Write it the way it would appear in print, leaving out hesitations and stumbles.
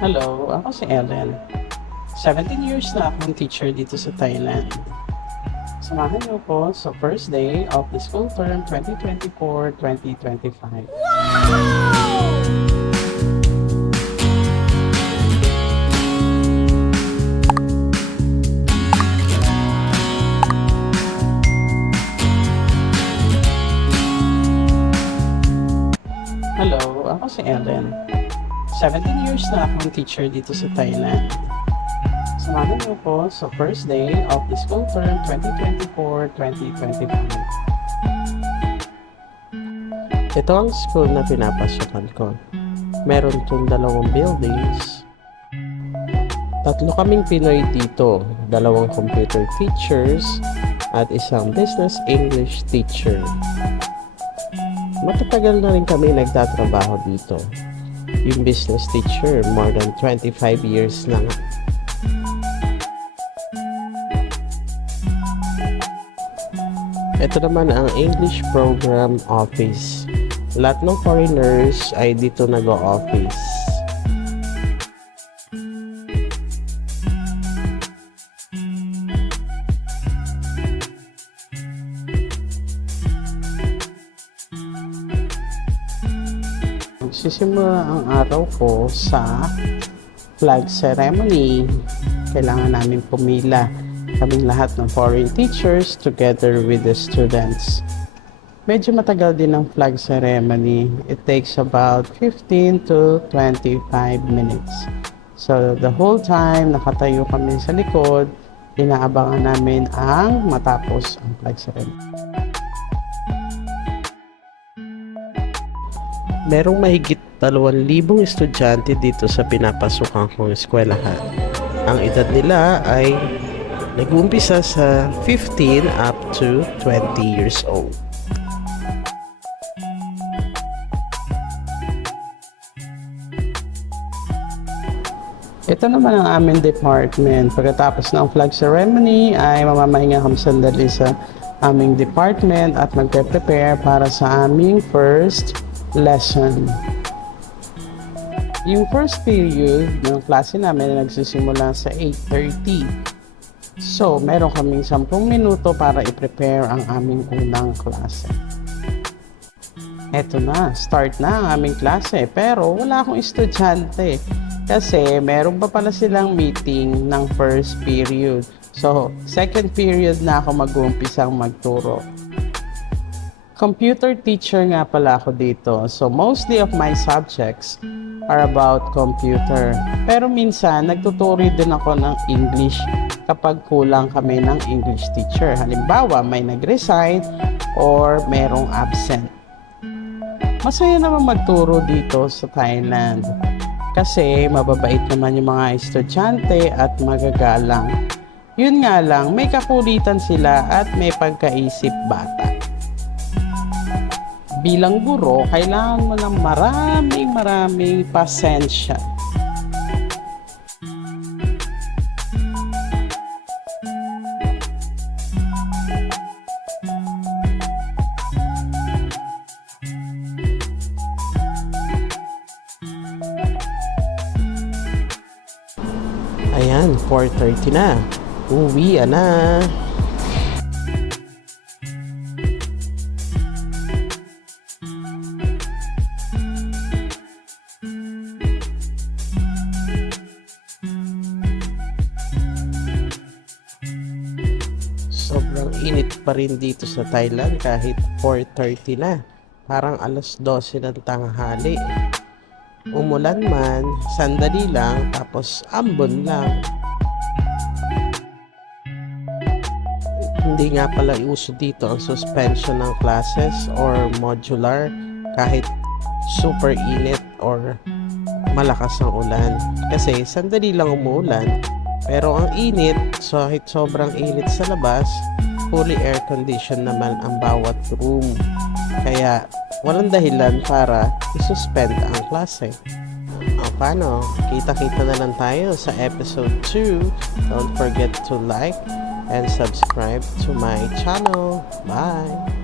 Hello, ako si Ellen. 17 years na akong teacher dito sa Thailand. Samahan niyo ko sa first day of the school term 2024-2025. Hello, ako si Ellen. 17 years na akong teacher dito sa Thailand. Samahan niyo ko sa first day of the school term 2024-2025. Ito ang school na pinapasukan ko. Meron itong 2 buildings. 3 kaming Pinoy dito, 2 computer teachers, at 1 business English teacher. Matatagal na rin kami nagtatrabaho dito. Yung business teacher, more than 25 years na nga. Ito naman ang English Program Office. Lahat ng foreigners ay dito nag-o-office. Magsisimula ang araw ko sa flag ceremony. Kailangan namin pumila kaming lahat ng foreign teachers together with the students. Medyo matagal din ang flag ceremony. It takes about 15 to 25 minutes. So the whole time nakatayo kami sa likod, inaabangan namin ang matapos ang flag ceremony. Merong mahigit 2,000 estudyante dito sa pinapasukan kong eskwelahan. Ang edad nila ay nag-uumpisa sa 15 up to 20 years old. Ito naman ang aming department. Pagkatapos ng flag ceremony ay mamamahinga kami sandali sa aming department at magpe-prepare para sa aming first lesson. Yung first period ng klase namin na nagsisimula sa 8:30. So, meron kaming 10 minuto para i-prepare ang aming unang klase. Eto na, start na ang aming klase. Pero wala akong estudyante kasi meron pa pala silang meeting ng first period. So, second period na ako mag-uumpisang magturo. Computer teacher nga pala ako dito. So, mostly of my subjects are about computer. Pero minsan, nagtuturo din ako ng English kapag kulang kami ng English teacher. Halimbawa, may nag-resign or merong absent. Masaya naman magturo dito sa Thailand kasi mababait naman yung mga estudyante at magagalang. Yun nga lang, may kakulitan sila at may pagkaisip bata. Bilang guro, kailangan mo ng maraming pasensya. Ayan, 4:30 na. Uwi na. Sobrang init pa rin dito sa Thailand kahit 4:30 na. Parang 12:00 ng tanghali. Umulan man, sandali lang, tapos ambon lang. Hindi nga pala iuso dito ang suspension ng classes or modular kahit super init or malakas ang ulan. Kasi sandali lang umuulan. Pero ang init, so kahit sobrang init sa labas, fully air conditioned naman ang bawat room. Kaya walang dahilan para isuspend ang klase. O paano? Kita-kita na lang tayo sa episode 2. Don't forget to like and subscribe to my channel. Bye!